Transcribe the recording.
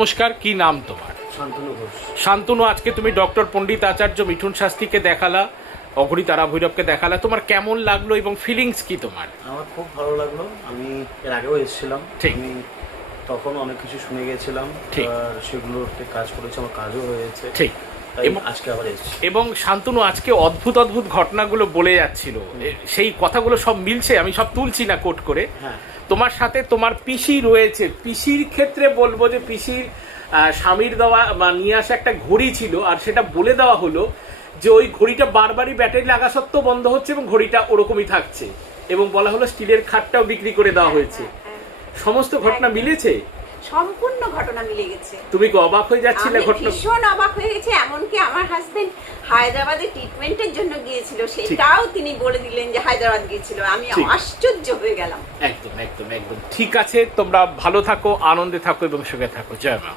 নমস্কার, কি নাম তোমার? শান্তনু ঘোষ। শান্তনু, আজকে তুমি ডক্টর পণ্ডিত আচার্য মিঠুন শাস্ত্রীকে দেখালা, অঘরী তারা ভৈরবকে দেখালা, তোমার কেমন লাগলো এবং ফিলিংস কি তোমার? আমার খুব ভালো লাগলো। আমি এর আগেও এসেছিলাম, ঠিক। আমি তখন অনেক কিছু শুনে গেছিলাম, ঠিক। আর সেগুলোতে কাজ করেছে, আমার কাজও হয়েছে, ঠিক। তাই এবং আজকে আবার এসেছি। এবং শান্তনু আজকে অদ্ভুত অদ্ভুত ঘটনাগুলো বলে যাচ্ছিল, সেই কথাগুলো সব মিলছে, আমি সব তুলছি না কোট করে। হ্যাঁ, তোমার সাথে তোমার পিসি রয়েছে, পিসির ক্ষেত্রে বলবো যে পিসির স্বামীর দেওয়া বা নিয়ে আসা একটা ঘড়ি ছিল, আর সেটা বলে দেওয়া হলো যে ওই ঘড়িটা বারবারই ব্যাটারি লাগা সত্ত্বেও বন্ধ হচ্ছে এবং ঘড়িটা ওরকমই থাকছে, এবং বলা হলো স্টিলের খাটটাও বিক্রি করে দেওয়া হয়েছে। সমস্ত ঘটনা মিলেছে, সম্পূর্ণ ঘটনা মিলে গেছে। তুমি কি অবাক হয়ে যাচ্ছিলে? আমি ঘটনা ভীষণ অবাক হয়ে গেছে। এমনকি আমার হাজবেন্ড হায়দ্রাবাদে ট্রিটমেন্টের জন্য গিয়েছিল, সেটাও তিনি বলে দিলেন যে হায়দ্রাবাদ গিয়েছিল। আমি ঠিক। আশ্চর্য হয়ে গেলাম। একদম একদম একদম ঠিক আছে, তোমরা ভালো থাকো, আনন্দে থাকো এবং সুখে থাকো। জয় মা।